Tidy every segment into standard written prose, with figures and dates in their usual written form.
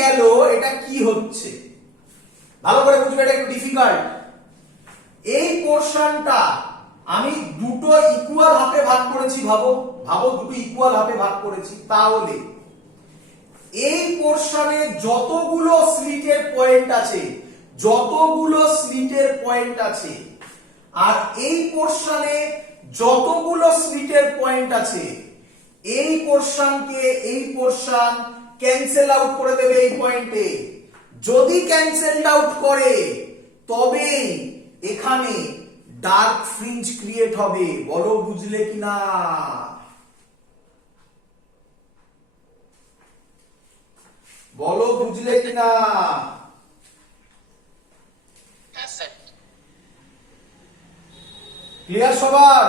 গেল এটা কি হচ্ছে ভালো করে বুঝবে, এটা একটু ডিফিকাল্ট। এই পোরশনটা আমি দুটো ইকুয়াল হাফে ভাগ করেছি, ভাবো দুটো ইকুয়াল হাফে ভাগ করেছি, তাহলে এই পোরশনে যতগুলো স্লিটের পয়েন্ট আছে আর এই পোরশনে যতগুলো স্লিটের পয়েন্ট আছে, এই পোরশনকে এই পোরশন ক্যান্সেল আউট করে দেবে এই পয়েন্টে। যদি ক্যান্সেল আউট করে তবে এখানে ডার্ক ফ্রিঞ্জ ক্রিয়েট হবে। বলো বুঝলে কিনা? বলো বুঝলে কিনা? ক্লিয়ার সবার?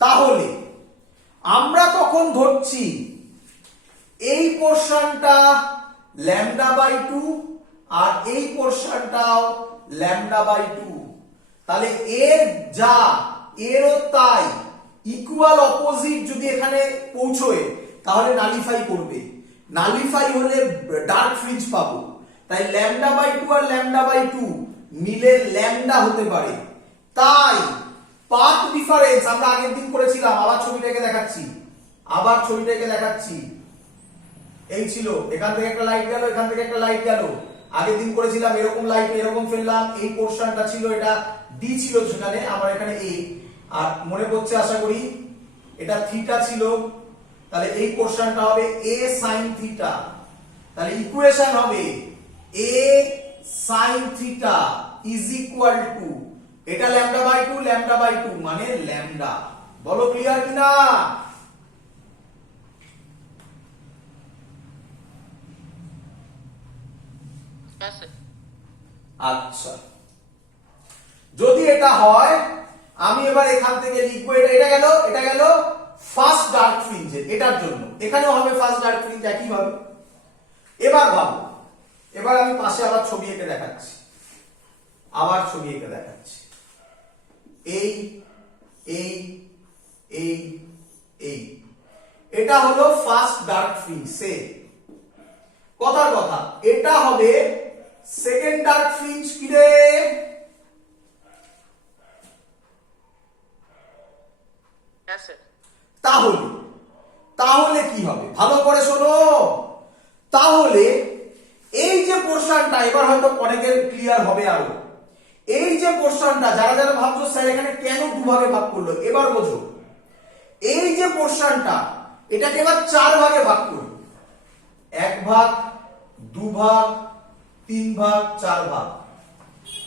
তাহলে আমরা তখন ধরছি এই পোরশনটা λ/2 আর এই পোরশনটাও λ/2, তাহলে এর যা এরও তাই ইকুয়াল অপোজিট যদি এখানে পৌঁছয় তাহলে নালিফাই করবে। নালিফাই হলে ডার্ক ফ্রিঞ্জ পাবো। তাই λ/2 আর λ/2 মিলে ল্যামডা হতে পারে। তাই পাথ ডিফারেন্স আমরা আগের দিন করেছিলাম, আবার ছবিটাকে দেখাচ্ছি। এই ছিল, এখান থেকে একটা লাইট গেল, এখান থেকে একটা লাইট গেল। আগের দিন করেছিলাম এরকম লাইট এরকম ফেললাম, এই পোরশনটা ছিল, এটা ডি ছিল সেখানে, আমার এখানে এ। আর মনে পড়ছে আশা করি এটা থিটা ছিল, তাহলে এই পোরশনটা হবে এ সাইন থিটা। তাহলে ইকুয়েশন হবে a sine theta is equal to, এটা λ/2 মানে ল্যামডা। বলো ক্লিয়ার কিনা? আচ্ছা, যদি এটা হয় আমি এবার এখান থেকে লিখবো, এটা গেল ফার্স্ট ডার্ক ফ্রিঞ্জের, এটার জন্য এখানেও হবে ফার্স্ট ডার্ক ফ্রিঞ্জ একই ভাবে। এবার ভাবো, এবার আমি পাশে আবার ছবি এঁকে দেখাচ্ছি, এই এটা হলো ফার্স্ট ডার্ক ফ্রিঞ্জ। সে কথার কথা, এটা হবে সেকেন্ড ডার্ক ফ্রিঞ্জ। কি রে? তাহলে কি হবে ভালো করে শোনো। তাহলে এই যে পোরশনটা, এবার হয়তো অনেকের ক্লিয়ার হবে আরো, এই যে পোরশনটা যারা যারা ভাবছো স্যার এখানে কেন দুভাগে ভাগ করলো, এবার বোঝো। এই যে পোরশনটা, এটাকে এবার 4 ভাগে ভাগ করি, 1 ভাগ, 2 ভাগ, 3 ভাগ, 4 ভাগ।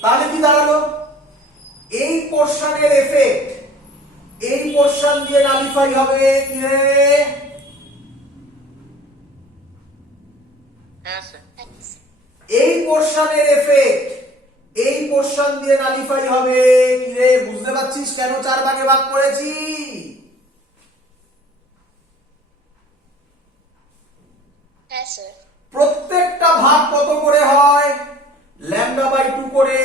তাহলে কি দাঁড়ালো? এই পোরশনের এফেক্ট এই পোরশন দিয়ে নালিফাই হবে। কি রে? এই পোরশনের এফেক্ট এই পোরশন দিয়ে নালিফাই হবে। কি রে, বুঝতে পারছিস কেন 4 ভাগে ভাগ করেছি? প্রত্যেকটা ভাগ কত করে হয়? λ/2 করে,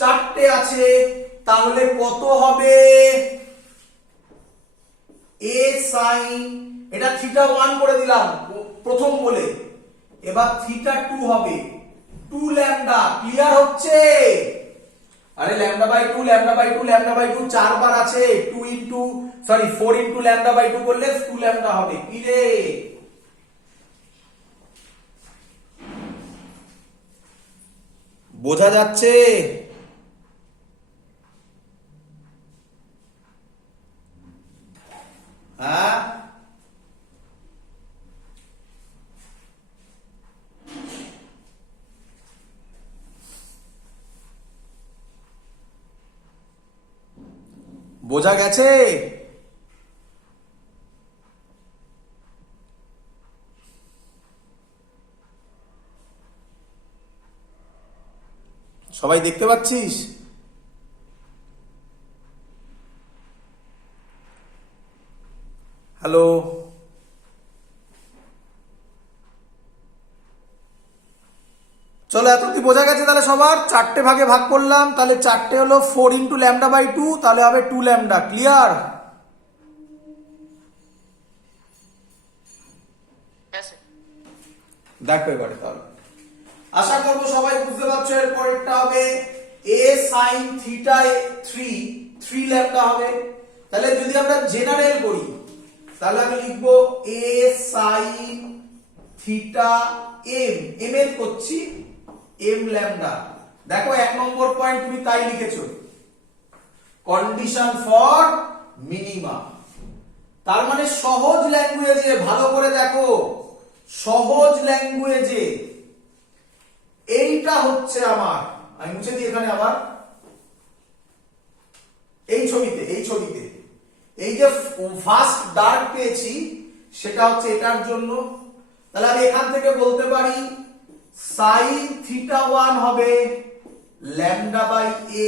4টে আছে, তাহলে কত হবে? a sin, এটা θ1 করে দিলাম প্রথম বলে, এবার θ2 হবে 2 ল্যামডা। ক্লিয়ার হচ্ছে? আরে λ/2 4 বার আছে, 4 ইনটু λ/2 করলে 2 ল্যামডা হবে। কি রে, বোঝা যাচ্ছে? হ্যাঁ, বোঝা গেছে? সবাই দেখতে পাচ্ছিস? হ্যালো, চলো এতটি বোঝা গেছে তাহলে সবার? 4টে ভাগে ভাগ করলাম, তাহলে 4টে হলো 4 ইন্টু λ/2, তাহলে হবে 2 ল্যামডা। ক্লিয়ার? দেখো এবারে তাহলে আশা করবো সবাই বুঝতে পারছো। এর পরেরটা হবে a sin থিটা 3 ল্যামডা হবে। তাহলে যদি আমরা জেনারেল করি তাহলে আমি লিখবো a sin থিটা m এর করছি m ল্যামডা। দেখো 1 নম্বর পয়েন্ট তুমি তাই লিখেছো, কন্ডিশন ফর মিনিমা। তার মানে সহজ ল্যাঙ্গুয়েজে, ভালো করে দেখো, সহজ ল্যাঙ্গুয়েজে এইটা হচ্ছে আমার, আমি মুছে দিই এখানে আবার, এই ছবিতে এই যে ফার্স্ট ডার্ক পেয়েছি সেটা হচ্ছে এটার জন্য। তাহলে আমি এখান থেকে বলতে পারি sin থিটা 1 হবে ল্যামডা বাই a।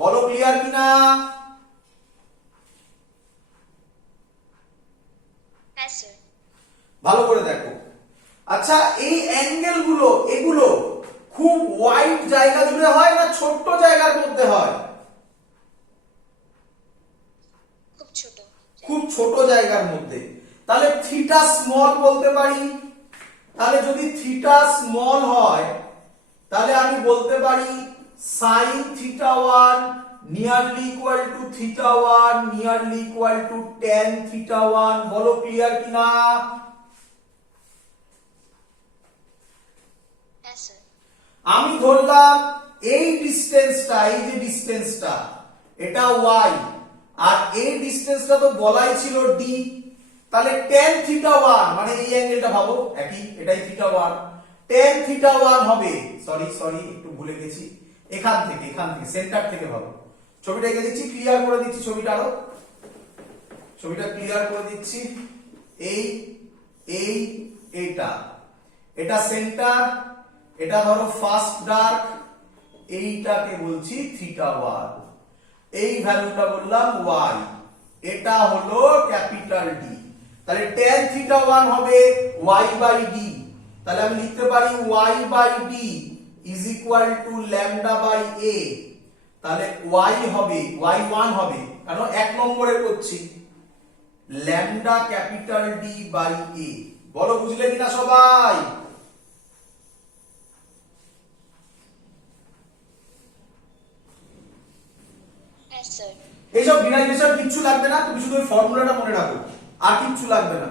বলো ক্লিয়ার কিনা? হ্যাঁ স্যার। ভালো করে দেখো। আচ্ছা, এই অ্যাঙ্গেল গুলো এগুলো খুব ওয়াইড জায়গা জুড়ে হয় না ছোট্ট জায়গার মধ্যে হয়? খুব ছোট জায়গার মধ্যে। তাহলে থিটা স্মল বলতে পারি। তাহলে যদি থিটা স্মল হয় তাহলে আমি বলতে পারি sin theta 1 nearly equal to theta 1 nearly equal to tan theta 1। বলো ক্লিয়ার কিনা? আমি ধরলাম এই ডিসটেন্সটা, এই যে ডিসটেন্সটা এটা y, আর এই ডিসটেন্সটা তো বলাই ছিল d। তাহলে tan থিটা 1 মানে এই অ্যাঙ্গেলটা ভাবো একই, এটাই থিটা 1, tan থিটা 1 হবে, সরি একটু ভুলে গেছি, এখান থেকে সেন্টার থেকে ভাবো। ছবিটা এঁকে দিচ্ছি, ক্লিয়ার করে দিচ্ছি ছবিটা, আরো ছবিটা ক্লিয়ার করে দিচ্ছি। এটা সেন্টার, এটা ধরো ফার্স্ট ডার্ক, এইটাকে বলছি থিটা 1, এই ভ্যালুটা বললাম y, এটা হলো ক্যাপিটাল D। তাহলে tan থিটা 1 হবে y বাই d। তাহলে আমি লিখতে পারি y by d is equal to lambda by a। তাহলে y হবে y1 হবে, কারণ 1 নম্বরে করছি, lambda capital D by a। বলো বুঝলে কিনা সবাই? এইসব ডিরাইভেশন কিচ্ছু লাগবে না, তুমি শুধু ওই ফর্মুলাটা মনে রাখো, আর কিচ্ছু লাগবে না।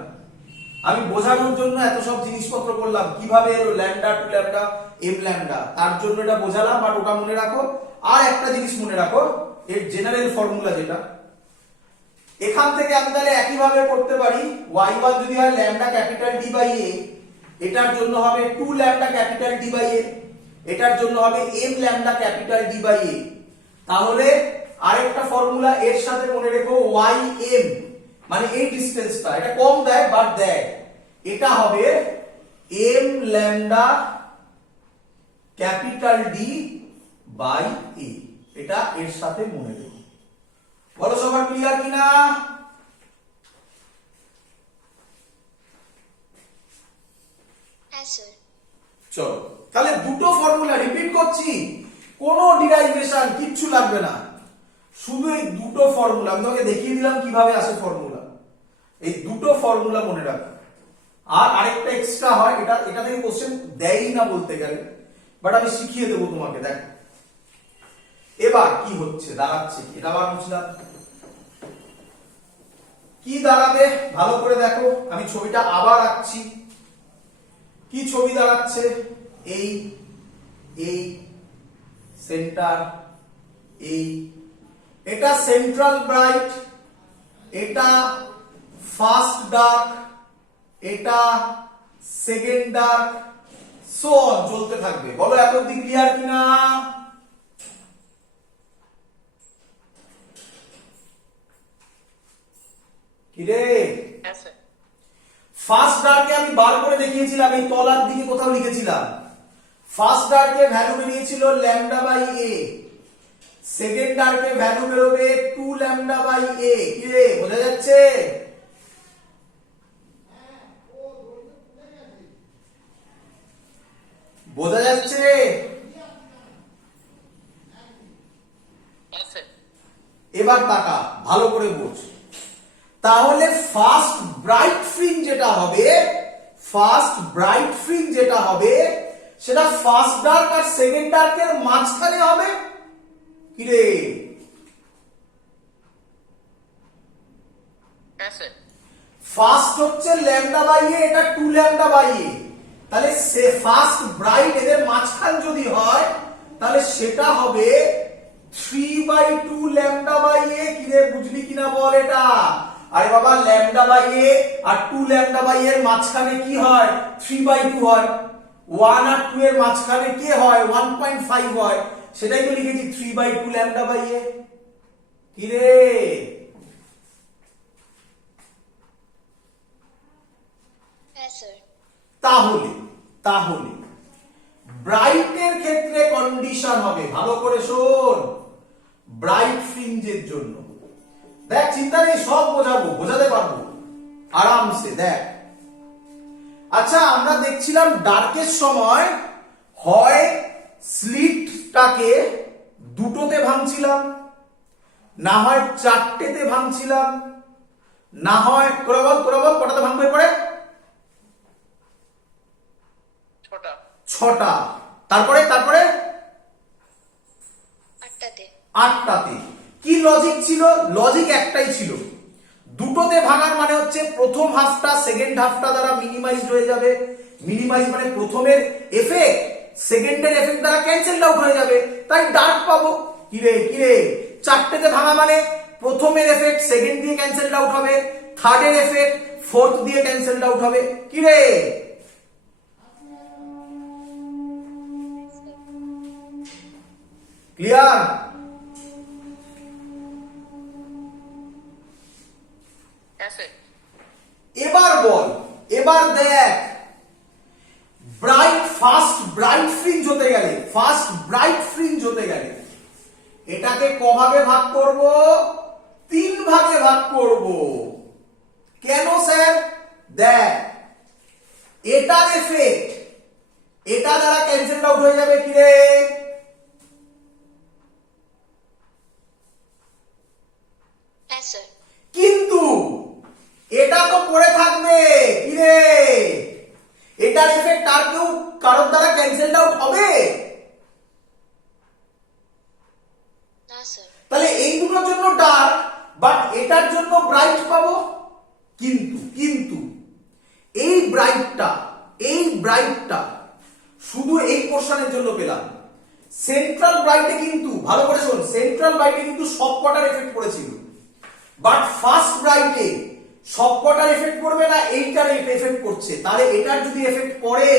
আমি বোঝানোর জন্য এত সব জিনিসপত্র করলাম, কিভাবে এলো lambda two lambda M lambda, তার জন্য এটা বোঝালাম, বাট ওটা মনে রাখো। আর একটা জিনিস মনে রাখো, এর জেনারেল ফর্মুলা যেটা, এখান থেকে আমি তাহলে একই ভাবে করতে পারি, y1 যদি হয় lambda capital D by a, এটার জন্য হবে 2 lambda capital D by a, এটার জন্য হবে m lambda capital D by a। তাহলে আরেকটা ফর্মুলা এর সাথে মনে রেখো, ym মানে এই ডিসটেন্সটা, এটা কম দেয় বাট দেয়, এটা হবে m lambda capital D by a। এটা এর সাথে মনে রেখো। বলো সবার ক্লিয়ার কিনা? হ্যাঁ স্যার। চলো তাহলে দুটো ফর্মুলা রিপিট করছি, কোনো ডিরাইভেশন কিচ্ছু লাগবে না, শুধু এই দুটো ফর্মুলা আমি তোমাকে দেখিয়ে দিলাম কিভাবে আসে ফর্মুলা, এই দুটো ফর্মুলা মনে রাখো। আর আরেকটা এক্সট্রা হয়, এটা থেকে কোশ্চেন দেয়ই না বলতে গেলে, বাট আমি শিখিয়ে দেবো তোমাকে। দেখো এবার কি হচ্ছে, দাঁড়াচ্ছে, এটা আবার বুঝলাম কি দাঁড়াবে, ভালো করে দেখো। আমি ছবিটা আবার আঁকছি, কি ছবি দাঁড়াচ্ছে, এই সেন্টার, এটা সেন্ট্রাল ব্রাইট, এটা ফার্স্ট ডার্ক, এটা সেকেন্ড ডার্ক, সো অন চলতে থাকবে। বলো এত অবধি ক্লিয়ার কিনা? কিরে, ফার্স্ট ডার্কে আমি বার করে দেখিয়েছিলাম, এই তলার দিকে কোথাও লিখেছিলাম, ফার্স্ট ডার্কে ভ্যালু বেরিয়েছিল ল্যামডা বাই a, সেকেন্ড ডার্কে ভ্যালু বেরোবে 2 ল্যামডা বাই a। কি রে, বোঝা যাচ্ছে? বোঝা যাচ্ছে? এবার তাকা, ভালো করে বোঝ। তাহলে ফার্স্ট ব্রাইট ফ্রিঞ্জ যেটা হবে, ফার্স্ট ব্রাইট ফ্রিঞ্জ যেটা হবে সেটা ফার্স্ট ডার্ক আর সেকেন্ড ডার্কের মাঝখানে হবে কি রে? হ্যাঁ স্যার। ফার্স্ট হচ্ছে ল্যামডা বাই এ, এটা 2 ল্যামডা বাই এ, তাহলে সে ফার্স্ট ব্রাইট এদের মাঝখান যদি হয় তাহলে সেটা হবে 3/2 ল্যামডা বাই এ। কি রে বুঝলি কিনা বল এটা? আরে বাবা ল্যামডা বাই এ আর 2 ল্যামডা বাই এর মাঝখানে কি হয়? 3/2 হয়। 1 আর 2 এর মাঝখানে কি হয়? 1.5 হয়। সেটাই তো লিখেছি 3/2 ল্যামডা বাই এ। কি রে? হ্যাঁ স্যার। তাহলে তাহলে ব্রাইটের ক্ষেত্রে কন্ডিশন হবে, ভালো করে শোন, ব্রাইট ফ্রিঞ্জের জন্য দেখ, চিন্তা নেই, সব বোঝাবো, বোঝাতে পারবো আরামসে। দেখ আচ্ছা, আমরা দেখছিলাম ডার্কের সময় হয় স্লিটটাকে দুটোতে ভাঙছিলাম, না হয় চারটেতে ভাঙছিলাম, না হয় তোরা বল কটাতে ভাঙবে পরে? ছটা। তারপরে আটটাতে। আটটাতে। কি লজিক ছিল? লজিক একটাই ছিল, দুটোতে ভাঙার মানে হচ্ছে প্রথম হাফটা সেকেন্ড হাফটা দ্বারা মিনিমাইজড হয়ে যাবে। মিনিমাইজ মানে প্রথমের এফেক্ট সেকেন্ডের এফেক্ট দ্বারা ক্যান্সেলড আউট হয়ে যাবে, তাই ডার্ক পাবো। কি রে? চারটেতে ভাঙা মানে প্রথমের এফেক্ট সেকেন্ড দিয়ে ক্যান্সেলড আউট হবে, থার্ডের এফেক্ট ফোর্থ দিয়ে ক্যান্সেলড আউট হবে। কি রে? ক্লিয়ার? হ্যাঁ স্যার। এবার বল, এবার দেখ, ফার্স্ট ব্রাইট ফ্রিঞ্জ হতে গেলে এটাকে কভাবে ভাগ করব? 3 ভাগে ভাগ করব। কেন স্যার? দেখ, এটার এফেক্ট এটা দ্বারা ক্যান্সেল আউট হয়ে যাবে। কি রে? হ্যাঁ স্যার। কিন্তু এটা তো পড়ে থাকবে। কি রে? এটার এফেক্ট আর কেউ কারোর দ্বারা ক্যান্সেল আউট হবে? না স্যার। তাহলে এই দুটোর জন্য ডার্ক, বাট এটার জন্য ব্রাইট পাবো। কিন্তু এই ব্রাইটটা শুধু এই পোরশনের জন্য পেলাম। সেন্ট্রাল ব্রাইটে কিন্তু, ভালো করে শোন, সেন্ট্রাল ব্রাইটে কিন্তু সবকটার এফেক্ট পড়েছিল, বাট ফার্স্ট ব্রাইটে সবকটার এফেক্ট পড়বে না, এইটার এফেক্ট পড়ছে। তাহলে এটার যদি এফেক্ট পড়ে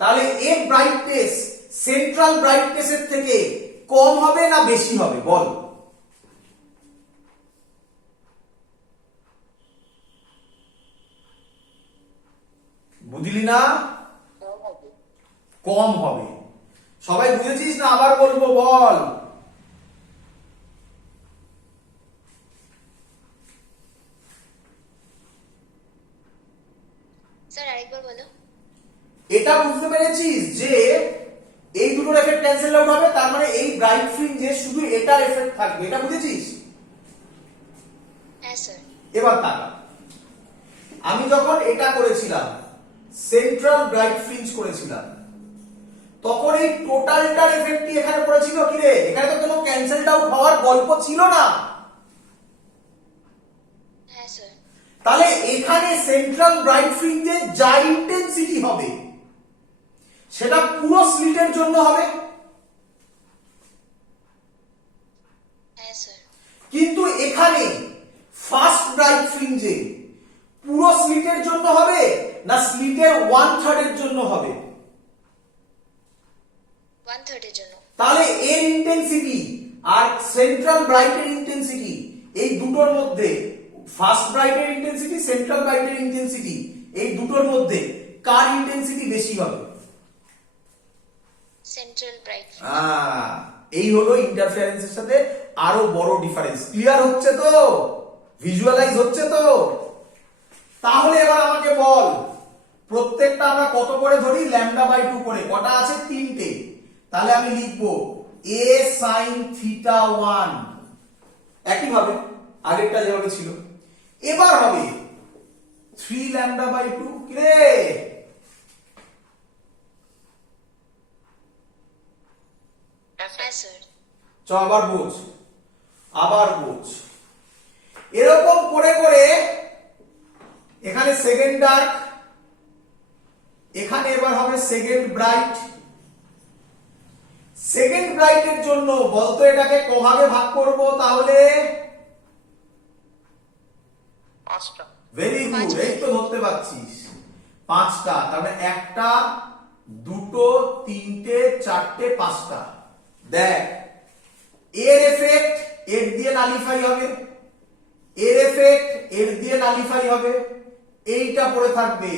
তাহলে এর ব্রাইটনেস সেন্ট্রাল ব্রাইটনেসের থেকে কম হবে না বেশি হবে? বল। বুঝলি না? কম হবে। সবাই বুঝেছিস না? আবার বলবো, বল। স্যার আরেকবার বলো। এটা বুঝতে পেরেছিস যে এই দুটোর এফেক্ট ক্যান্সেল আউট হবে, তার মানে এই ব্রাইট ফ্রিঞ্জে শুধু এটার এফেক্ট থাকবে। এটা বুঝেছিস? হ্যাঁ স্যার। এবার তাকা, আমি যখন এটা করেছিলাম, সেন্ট্রাল ব্রাইট ফ্রিঞ্জ করেছিলাম, তখন এই টোটালটার এফেক্টই এখানে পড়েছিল। কি রে? এখানে তো কোনো ক্যান্সেল আউট হওয়ার গল্প ছিল না। হ্যাঁ স্যার। তাহলে এখানে সেন্ট্রাল ব্রাইট ফ্রিঞ্জে যা ইন্টেন্সিটি হবে সেটা পুরো স্লিটের জন্য হবে। হ্যাঁ স্যার। কিন্তু এখানে ফার্স্ট ব্রাইট ফ্রিঞ্জে পুরো স্লিটের জন্য হবে না স্লিটের 1/3 এর জন্য হবে? 1/3 এর জন্য। তাহলে এর ইন্টেন্সিটি আর সেন্ট্রাল ব্রাইটের ইন্টেন্সিটি, এই দুটোর মধ্যে, ফার্স্ট ব্রাইটের ইন্টেন্সিটি সেন্ট্রাল ব্রাইটের ইন্টেন্সিটি, এই দুটোর মধ্যে কার ইন্টেন্সিটি বেশি হবে? Central bright. এই হলো ইন্টারফারেন্সের সাথে আরো বড় ডিফারেন্স। ক্লিয়ার হচ্ছে তো? ভিজুয়ালাইজ হচ্ছে তো? তাহলে এবার আমাকে বল, প্রত্যেকটা আমরা কত করে ধরি? λ/2 করে। কটা আছে? 3টে। তাহলে আমি লিখবো a sin θ1, একই ভাবে আগেরটা যেভাবে ছিল। এবার হবে 3 ল্যামডা বাই 2 কি রে? Yes, sir. হ্যাঁ স্যার। চ আবার বোঝ এরকম করে করে এখানে সেকেন্ড ডার্ক, এখানে এবার হবে সেকেন্ড ব্রাইট। সেকেন্ড ব্রাইটের জন্য বলতো এটাকে কভাগে ভাগ করব তাহলে? পাঁচটা। ভেরি গুড, এই তো ধরতে পারছিস। 5টা, তার মানে 1টা 2টো 3টে 4টে 5টা। দেখ এর এফেক্ট এর দিয়ে নালিফাই হবে, এর এফেক্ট এর দিয়ে নালিফাই হবে, এইটা পড়ে থাকবে।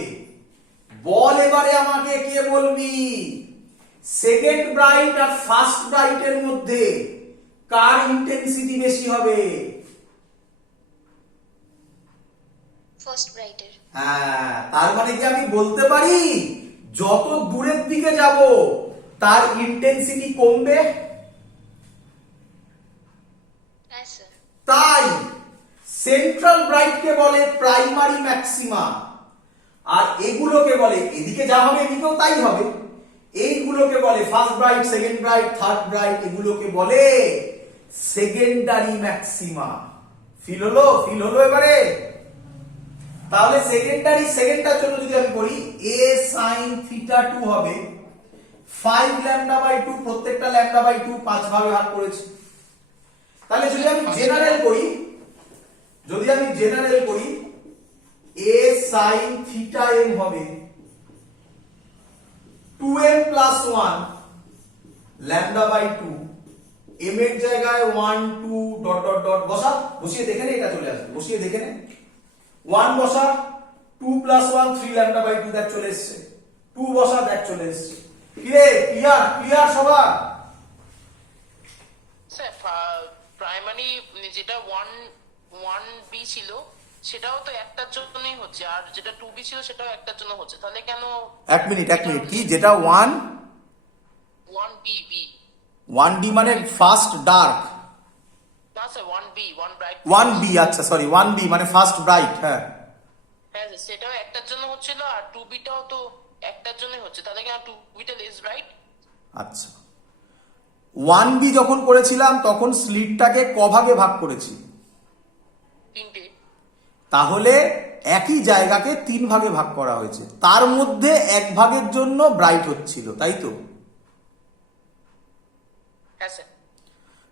বল এবারে আমাকে কে বলবি সেকেন্ড ব্রাইট আর ফার্স্ট ব্রাইটের মধ্যে কার ইন্টেন্সিটি বেশি হবে? ফার্স্ট ব্রাইটের। হ্যাঁ, তার মানে কি আমি বলতে পারি যত দূরের দিকে যাব তার ইন্টেন্সিটি কমবে? হ্যাঁ স্যার। তাই সেন্ট্রাল ব্রাইটকে বলে প্রাইমারি ম্যাক্সিমা, আর এগুলোকে বলে এদিকে যা হবে এদিকেও তাই হবে, এইগুলোকে বলে first bright, second bright, third bright, এগুলোকে বলে সেকেন্ডারি ম্যাক্সিমা। ফিল হলো এবারে? তাহলে সেকেন্ডটার জন্য যদি আমি করি a sin থিটা 2 হবে 5 ল্যামডা বাই 2, প্রত্যেকটা ল্যামডা বাই 2 5 ভাগে ভাগ করেছি। তাহলে যদি আমি জেনারেল করি a sin থিটা m হবে 2m plus 1 lambda by 2, m এর জায়গায় 1 2 ডট ডট ডট বসিয়ে দেখে নে, এটা চলে আসবে, বসিয়ে দেখে নে। 1 বসা, 2 প্লাস 1 3 ল্যামডা বাই 2, দেখ চলে এসছে। 2 বসা, দেখ চলে এসছে। কি রে, ক্লিয়ার সবার? স্যার প্রাইমারি যেটা 1B ছিল সেটাও তো একটার জন্যই হচ্ছে, আর যেটা 2B ছিল সেটাও একটার জন্য হচ্ছে, তাহলে কেন? এক মিনিট কি যেটা 1B 1D মানে ফার্স্ট ডার্ক? না স্যার 1B 1 ব্রাইট 1B, আচ্ছা সরি 1B মানে ফার্স্ট ব্রাইট। হ্যাঁ হ্যাঁ স্যার, সেটাও একটার জন্য হচ্ছিল, আর 2Bটাও তো একটার জন্যই হচ্ছে, তাহলে কেন 2Bটা লেস ব্রাইট? আচ্ছা, 1B যখন করেছিলাম তখন স্লিটটাকে কভাগে ভাগ করেছি, 3টে। তাহলে একই জায়গাকে 3 ভাগে ভাগ করা হয়েছে, তার মধ্যে এক ভাগের জন্য ব্রাইট হচ্ছিল, তাই তো? হ্যাঁ স্যার।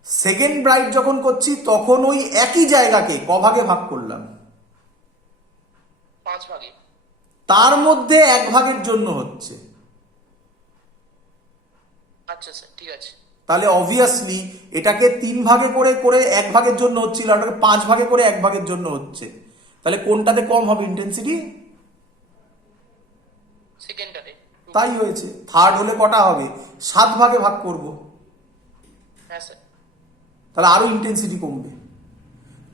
সেকেন্ড ব্রাইট যখন করছি তখন ওই একই জায়গাকে কভাগে ভাগ করলাম, 5 ভাগে। তার মধ্যে এক ভাগের জন্য হচ্ছে। আচ্ছা স্যার, ঠিক আছে। তাহলে অবভিয়াসলি এটাকে 3 ভাগে করে করে এক ভাগের জন্য হচ্ছিল, আর ওটাকে 5 ভাগে করে এক ভাগের জন্য হচ্ছে, তাহলে কোনটাতে কম হবে ইন্টেন্সিটি? সেকেন্ডটাতে। তাই হয়েছে। থার্ড হলে কটা হবে? 7 ভাগে ভাগ করব, হ্যাঁ স্যার। তাহলে আরো ইন্টেন্সিটি কমবে।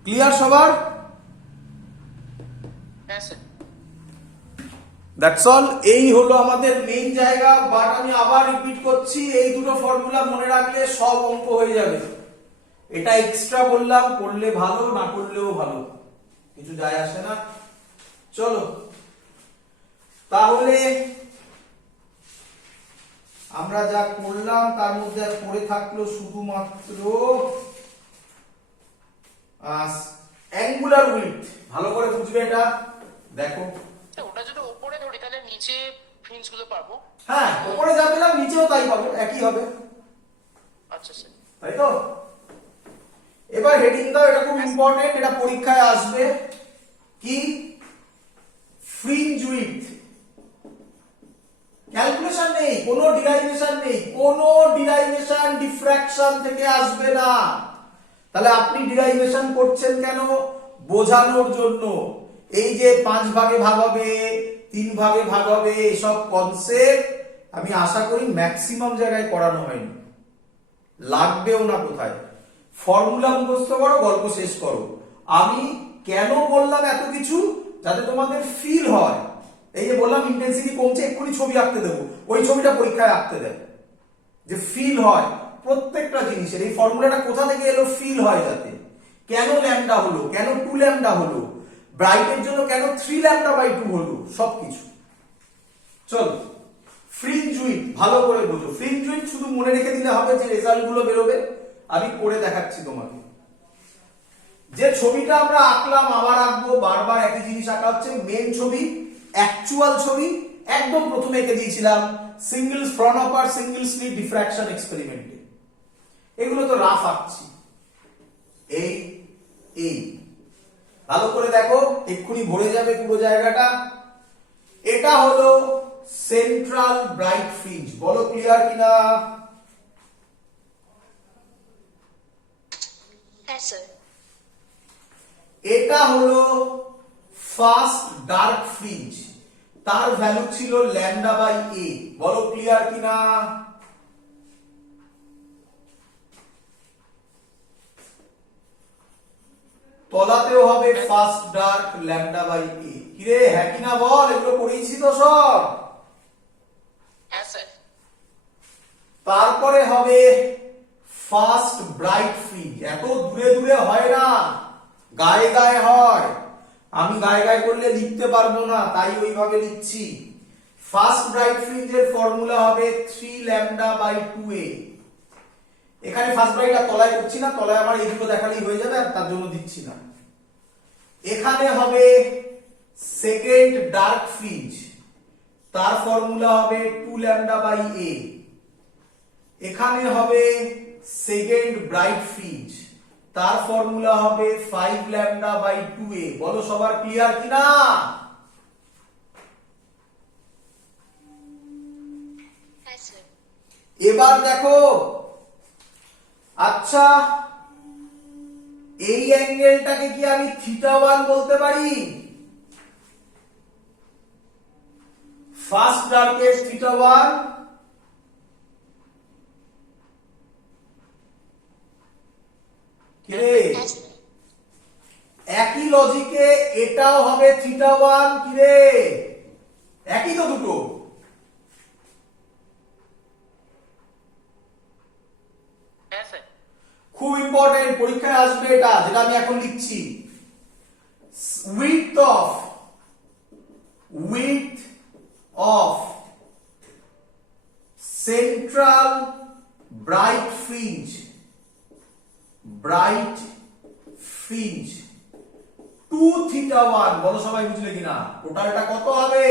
ক্লিয়ার সবার? হ্যাঁ স্যার। That's all. এই হলো আমাদের মেইন জায়গা, বাট আমি আবার রিপিট করছি, এই দুটো ফর্মুলা মনে রাখলে সব অঙ্ক হয়ে যাবে। এটা এক্সট্রা বললাম, করলে ভালো, না করলেও ভালো, কিছু যায় আসে না। চলো তাহলে আমরা যা করলাম তার মধ্যে আর পড়ে থাকলো শুধুমাত্র অ্যাঙ্গুলার উইডথ। ভালো করে বুঝবে এটা, দেখো। ওটা যদি উপরে ধরি তাহলে নিচে ফ্রিঞ্জ গুলো পাবো? হ্যাঁ, উপরে যা পেলাম নিচেও তাই পাবো, একই হবে, আচ্ছা স্যার। তাই তো? এবার হেডিং দাও, এটা খুব ইম্পর্টেন্ট, এটা পরীক্ষায় আসবে। কি? Fringe width. ক্যালকুলেশন নেই, কোনো ডিরাইভেশন নেই, কোনো ডিরাইভেশন ডিফ্র্যাকশন থেকে আসবে না। তাহলে আপনি ডিরাইভেশন করছেন কেন? বোঝানোর জন্য। এই যে 5 ভাগে ভাগ হবে, 3 ভাগে ভাগ হবে, এসব কনসেপ্ট আমি আশা করি ম্যাক্সিমাম জায়গায় করানো হয়নি, লাগবেও না কোথায়। ফর্মুলা মুখস্থ করো, গল্প শেষ করো। আমি কেন বললাম এত কিছু? যাতে তোমাদের ফিল হয়। এই যে বললাম ইন্টেন্সিটি কমছে, এক্ষুনি ছবি আঁকতে দেবো, ওই ছবিটা পরীক্ষায় আঁকতে দেয়, যে ফিল হয় প্রত্যেকটা জিনিসের। এই ফর্মুলাটা কোথা থেকে এলো? ফিল হয় যাতে। কেন ল্যামডা হলো, কেন 2 ল্যামডা হলো, ব্রাইটের জন্য কেন 3 ল্যামডা বাই 2 হলো সবকিছু। চলো ফ্রিঞ্জ উইডথ ভালো করে বুঝো। ফ্রিঞ্জ উইডথ শুধু মনে রেখে দিলে হবে যে রেজাল্ট গুলো বেরোবে, আমি করে দেখাচ্ছি তোমাকে। যে ছবিটা আমরা আঁকলাম আবার আঁকবো, বারবার একই জিনিস আঁকা হচ্ছে। মেন ছবি, অ্যাকচুয়াল ছবি একদম প্রথমে এঁকে দিয়েছিলাম single Fraunhofer single slit diffraction এক্সপেরিমেন্টে। এগুলো তো রাফ আঁকছি। এই এই ভালো করে দেখো, এক্ষুনি ভরে যাবে পুরো জায়গাটা। এটা হলো সেন্ট্রাল ব্রাইট ফ্রিঞ্জ, বলো ক্লিয়ার কিনা? হ্যাঁ স্যার। এটা হলো ফার্স্ট ডার্ক ফ্রিঞ্জ, তার ভ্যালু ছিল ল্যামডা বাই এ, বলো ক্লিয়ার কিনা? তলাতেও হবে ফার্স্ট ডার্ক ল্যামডা বাই এ। কিরে হ্যাঁ কিনা বল, এগুলো পড়েছি তো সব। হ্যাঁ স্যার। তারপরে হবে ফার্স্ট ব্রাইট ফ্রিঞ্জ। এত দূরে দূরে হয় না, গায়ে গায়ে হয়। আমি গায়ে গায়ে করলে লিখতে পারবো না, তাই ওইভাবে লিখছি। ফার্স্ট ব্রাইট ফ্রিঞ্জের ফর্মুলা হবে 3 ল্যামডা বাই 2a। এখানে ফার্স্ট ব্রাইট আর তলায় করছি না, তলায় আমার এই দুটো দেখালেই হয়ে যাবে, আর তার জন্য দিচ্ছি না। এখানে হবে সেকেন্ড ডার্ক ফ্রিঞ্জ, তার ফর্মুলা হবে 2 ল্যামডা বাই a। এখানে হবে সেকেন্ড ব্রাইট ফ্রিঞ্জ, তার ফর্মুলা হবে 5 ল্যামডা বাই 2a। বলো সবার ক্লিয়ার কিনা? হ্যাঁ স্যার। এবার দেখো, আচ্ছা এই অ্যাঙ্গেলটাকে কি আমি θ1 বলতে পারি? ফার্স্ট ডার্কের θ1, কিরে হ্যাঁ স্যার। একই লজিকে এটাও হবে θ1। কিরে একই তো দুটো। হ্যাঁ স্যার। খুব ইম্পর্টেন্ট, পরীক্ষায় আসবে এটা, যেটা আমি এখন লিখছি। Width of central bright fringe 2θ1। বলো সবাই বুঝলে কিনা? টোটালটা কত হবে?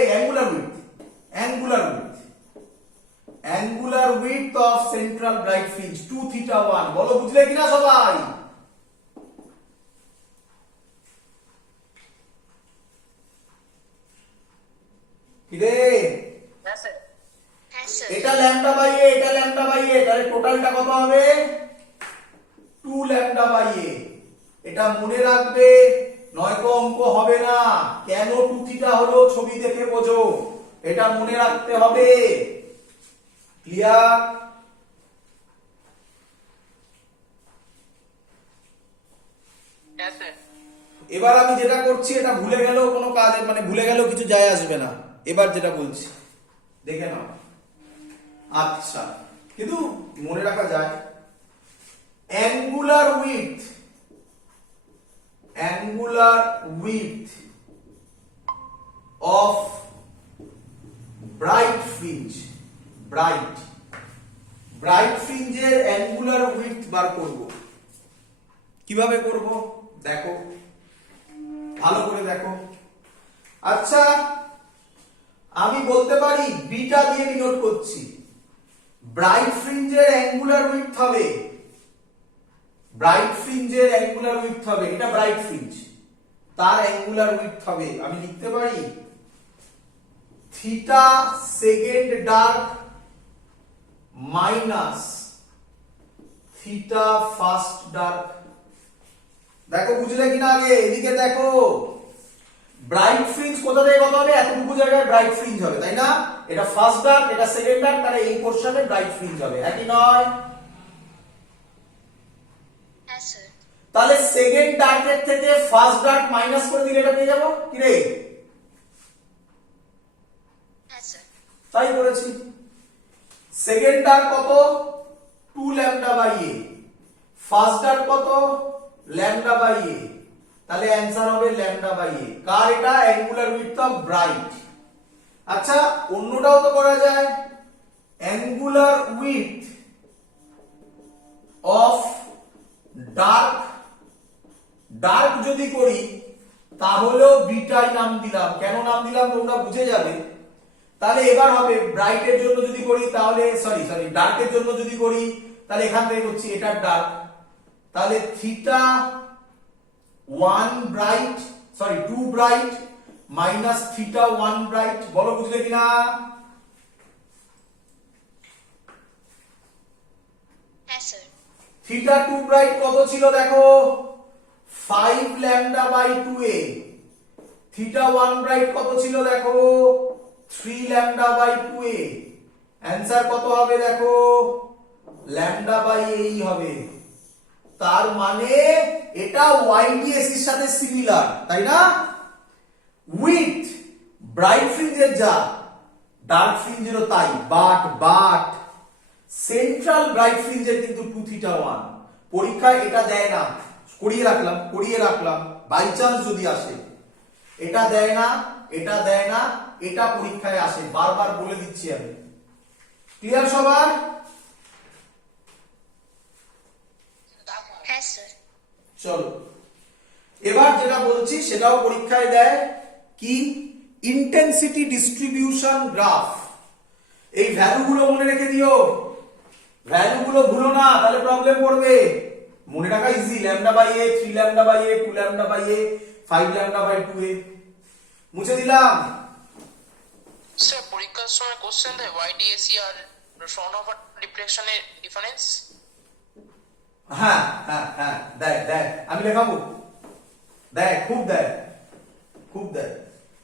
Angular width of central bright fringe 2θ1। বলো বুঝলে কিনা সবাই? কিরে হ্যাঁ স্যার। হ্যাঁ স্যার। এটা ল্যামডা বাই এ, এটা ল্যামডা বাই এ, তাহলে টোটালটা কত হবে? 2 ল্যামডা বাই এ। এটা মনে রাখবে, নয়তো অঙ্ক হবে না। কেন 2θ হলো ছবি দেখে বোঝো, এটা মনে রাখতে হবে। ক্লিয়ার? হ্যাঁ স্যার। এবার আমি যেটা করছি এটা ভুলে গেলেও কোনো কাজ, মানে ভুলে গেলেও কিছু যায় আসবে না। এবার যেটা বলছি দেখে নাও। আচ্ছা কিন্তু মনে রাখা যায়। অ্যাঙ্গুলার উইডথ অফ ব্রাইট ফ্রিঞ্জের অ্যাঙ্গুলার উইডথ বার করব। কিভাবে করব দেখো, ভালো করে দেখো। আচ্ছা আমি বলতে পারি বিটা দিয়ে ডিনোট করছি। ব্রাইট ফ্রিঞ্জের অ্যাঙ্গুলার উইডথ হবে, এটা ব্রাইট ফ্রিঞ্জ, তার অ্যাঙ্গুলার উইডথ হবে, আমি লিখতে পারি theta second dark minus theta first dark. দেখো বুঝলে কিনা? আগে এদিকে দেখো, ব্রাইট ফ্রিঞ্জ কোথা থেকে কত হবে? এতটুকু জায়গায় ব্রাইট ফ্রিঞ্জ হবে, তাই না? এটা ফার্স্ট ডার্ক, এটা সেকেন্ড ডার্ক, তাহলে এই পোরশনে ব্রাইট ফ্রিঞ্জ হবে, একই নয়? হ্যাঁ স্যার। তাহলে সেকেন্ড ডার্কের থেকে ফার্স্ট ডার্ক মাইনাস করে দিলে এটা পেয়ে যাবো। কি রে? হ্যাঁ স্যার। তাই করেছি। সেকেন্ড ডার্ক কত? 2 lambda by A. First dark কত? Lambda by A. তাহলে অ্যান্সার হবে ল্যামডা বাই এ। কার এটা? Angular width of bright. আচ্ছা অন্যটাও তো করা যায়, angular width of dark. Dark যদি করি তাহলেও বিটাই নাম দিলাম। কেন নাম দিলাম তোমরা বুঝে যাবে। তাহলে এবার হবে ব্রাইটের জন্য যদি করি তাহলে সরি ডার্কের জন্য যদি করি তাহলে এখান থেকে করছি এটা ডার্ক, তাহলে theta 1 bright sorry 2 bright minus theta 1 bright. বলো বুঝলে কিনা? হ্যাঁ স্যার। থিটা 2 ব্রাইট কত ছিল দেখো, 5 lambda by 2a। Theta 1 bright কত ছিল দেখো, 3 ল্যামডা বাই 2a। অ্যানসার কত হবে দেখো, ল্যামডা বাই এই হবে। তার মানে এটা YDS এর সাথে সিমিলার, তাই না? উইথ ব্রাইট ফ্রিঞ্জের যা ডার্ক ফ্রিঞ্জেরও তাই, বাট সেন্ট্রাল ব্রাইট ফ্রিঞ্জের কিন্তু 2 থিটা 1। পরীক্ষায় এটা দেয় না, করিয়ে রাখলাম বাই চান্স যদি আসে। এটা দেয় না, এটা পরীক্ষায় আসে, বারবার বলে দিচ্ছি আমি। ক্লিয়ার সবার? হ্যাঁ স্যার। চলো এবার যেটা বলছি সেটাও পরীক্ষায় দেয়, কি ইন্টেন্সিটি ডিস্ট্রিবিউশন গ্রাফ। এই ভ্যালুগুলো মনে রেখে দিও, ভ্যালুগুলো ভুলো না, তাহলে প্রবলেম পড়বে। মনে রাখা easy, lambda by A, 3 lambda by A, 2 lambda by A, 5 lambda by 2a। মুছে দিলাম। স্যার পরীক্ষার সময় কোশ্চেন দেয় YDSE আর ফ্রন্ট ডিফ্লেকশনের ডিফারেন্স। হ্যাঁ দেখ আমি লেখাবো, খুব দেয়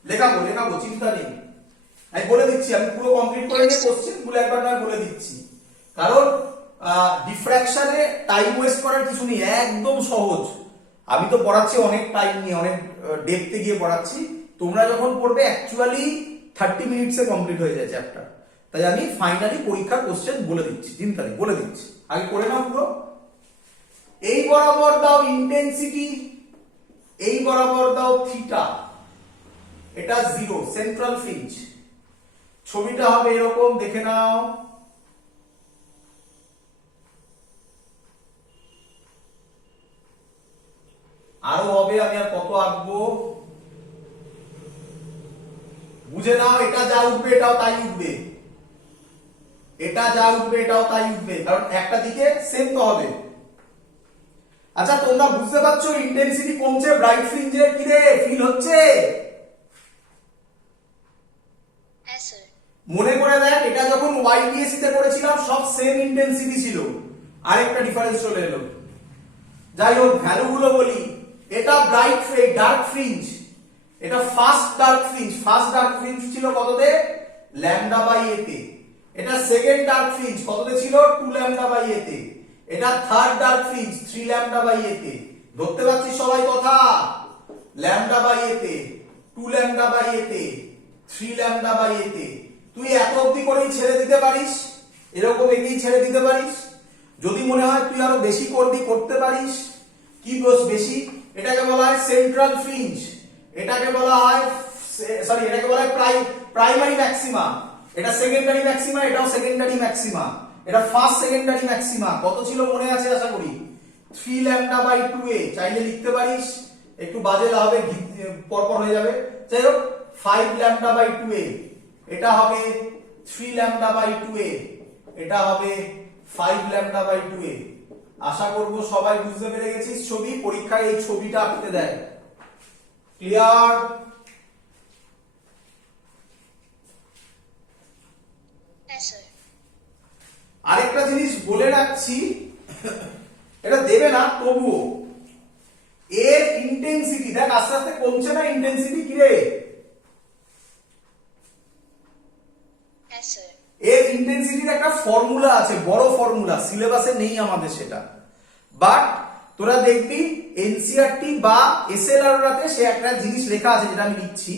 লেখাবো চিন্তা নেই। আমি বলে দিচ্ছি, আমি পুরো কমপ্লিট করে নিয়ে কোশ্চেন গুলো একবার নয় বলে দিচ্ছি। কারণ ডিফ্র্যাকশনে টাইম ওয়েস্ট করার কিছু নেই, একদম সহজ। আমি তো পড়াচ্ছি অনেক টাইম নিয়ে, অনেক ডেপথে গিয়ে পড়াচ্ছি। তোমরা যখন পড়বে অ্যাকচুয়ালি 30 মিনিটসে কমপ্লিট হয়ে যায় চ্যাপ্টার। তাই আমি ফাইনালি পরীক্ষার কোশ্চেন বলে দিচ্ছি, চিন্তা নেই, বলে দিচ্ছি। আগে করে নাও পুরো। এই বরাবর দাও ইন্টেন্সিটি, এই বরাবর দাও থিটা, এটা 0 সেন্ট্রাল ফ্রিঞ্জ। ছবিটা হবে এরকম, দেখে নাও। আরো হবে, আমি আর কত আঁকবো বুঝে নাও। এটা যা উঠবে এটাও তাই উঠবে, এটা যা উঠবে এটাও তাই উঠবে, কারণ একটা দিকে সেম তো হবে। আচ্ছা তোমরা বুঝতে পারছো ইন্টেন্সিটি কমছে ব্রাইট ফ্রিঞ্জে, কি রে ফিল হচ্ছে? হ্যাঁ স্যার। মনে করে দেখ, এটা যখন YDSE তে করেছিলাম সব সেম ইন্টেন্সিটি ছিল, আরেকটা ডিফারেন্স চলে এলো। যাই হোক ভ্যালুগুলো বলি। এটা ব্রাইট ডার্ক ফ্রিঞ্জ, এটা ফার্স্ট ডার্ক ফ্রিঞ্জ ছিল কততে, ল্যামডা বাই এ তে। এটা সেকেন্ড ডার্ক ফ্রিঞ্জ কততে ছিল, 2 ল্যামডা বাই এ তে। এটা third dark fringe 3 lambda by a তে। ধরতে পারছিস সবাই কথা? ল্যামডা বাই এ তে, 2 ল্যামডা বাই এ তে, 3 ল্যামডা বাই এ তে। তুই এত অবধি করেই ছেড়ে দিতে পারিস, এরকম এগিয়ে ছেড়ে দিতে পারিস। যদি মনে হয় তুই আরো বেশি করবি, করতে পারিস। কি বেশি? এটাকে বলা হয় সেন্ট্রাল ফ্রিঞ্জ, এটাকে বলা হয় প্রাইমারি ম্যাক্সিমা। এটা সেকেন্ডারি ম্যাক্সিমা, এটাও সেকেন্ডারি ম্যাক্সিমা। এটা ফার্স্ট সেকেন্ডারি ম্যাক্সিমা। কত ছিল মনে আছে আশা করি, 3 ল্যামডা বাই 2a। চাইলে লিখতে পারিস, একটু বাজে হবে, পরপর হয়ে যাবে। যাই হোক 5 ল্যামডা বাই 2a, এটা হবে 3 ল্যামডা বাই 2a, এটা হবে 5 ল্যামডা বাই 2a। আশা করব সবাই বুঝতে পেরে গেছিস। ছবি পরীক্ষায় এই ছবিটা আঁকতে দেয়। ক্লিয়ার? হ্যাঁ স্যার। আরেকটা জিনিস বলে রাখছি, এটা দেবে না তবুও, এর ইন্টেন্সিটি দেখ আস্তে আস্তে কমছে না। ইন্টেন্সিটি কি রে? হ্যাঁ স্যার। এর ইন্টেন্সিটির একটা ফর্মুলা আছে, বড় ফর্মুলা, সিলেবাসে নেই আমাদের সেটা। বাট তোরা দেখবি এনসিইআরটি বা এসএলআর-তে সে একটা জিনিস লেখা আছে, যেটা আমি লিখছি,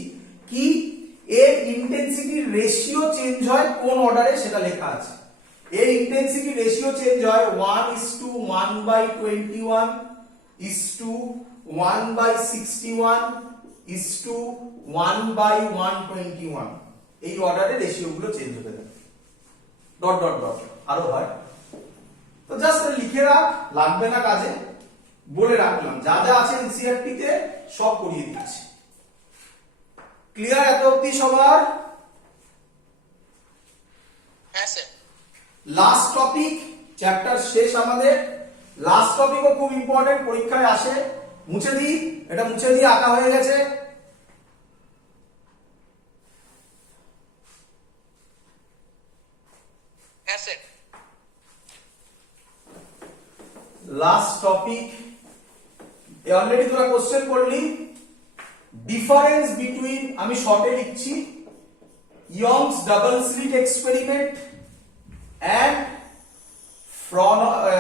কি এর ইন্টেন্সিটির রেশিও চেঞ্জ হয় কোন অর্ডারে, সেটা লেখা আছে। এর ইন্টেন্সিটি রেশিও চেঞ্জ হয় 1:1/21:1 1/61 is to 1/121 এই অর্ডারে রেশিও গুলো চেঞ্জ হতে থাকে ডট ডট ডট আরো হয় তো জাস্ট লিখে রাখ লাগবে না কাজে বলে রাখলাম যা যা আছে এনসিইআরটি তে সব করিয়ে দিচ্ছি ক্লিয়ার এত অবধি সবার হ্যাঁ স্যার লাস্ট টপিক চ্যাপ্টার শেষ আমাদের লাস্ট টপিকও খুব ইম্পর্টেন্ট পরীক্ষায় আসে মুছে দিই এটা মুছে দিয়ে আঁকা হয়ে গেছে হ্যাঁ স্যার লাস্ট টপিক অলরেডি তোরা কোশ্চেন করলি ডিফারেন্স বিটুইন আমি শর্টে লিখছি Young's double slit experiment and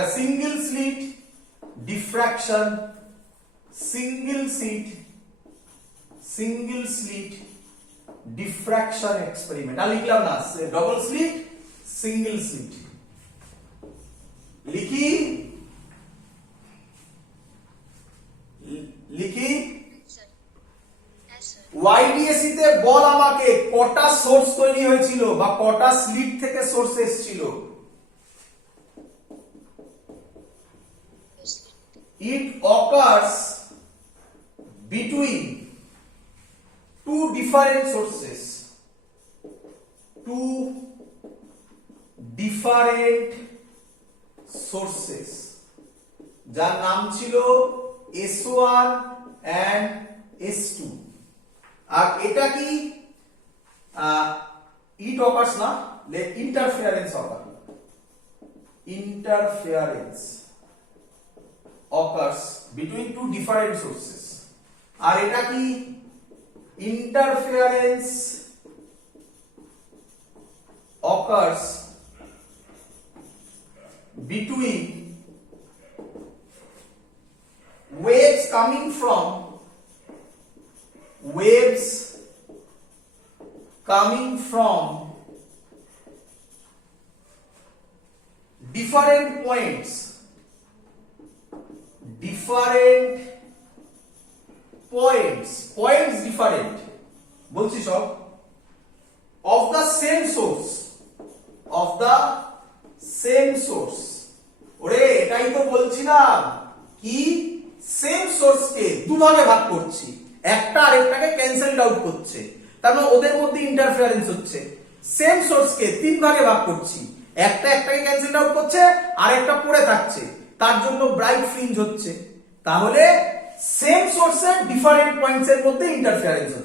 single slit diffraction single slit diffraction experiment আর লিখলাম না ডবল স্লিট সিঙ্গেল স্লিট লিখি Answer. Answer. YDSC তে বল আমাকে কটা সোর্স তৈরি হয়েছিল বা কটা স্লিট থেকে সোর্স এসেছিল it occurs between two different sources যার নাম ছিল S1 and S2 আর এটা কি it occurs না interference occurs between two different sources আর এটা কি interference occurs between waves coming from different points different বলছি সব of the same source ওরে এটাই তো বলছিলাম কি সেম সোর্স কে দুভাগে ভাগ করছি একটা আরেকটাকে ক্যান্সেলড আউট করছে তার মানে ওদের মধ্যে ইন্টারফারেন্স হচ্ছে সেম সোর্স কে তিন ভাগে ভাগ করছি একটা একটাকে ক্যান্সেলড আউট করছে আরেকটা পড়ে থাকছে তার জন্য ব্রাইট ফ্রিঞ্জ হচ্ছে তাহলে সেম সোর্সের ডিফারেন্ট পয়েন্টস এর মধ্যে ইন্টারফারেন্স হচ্ছে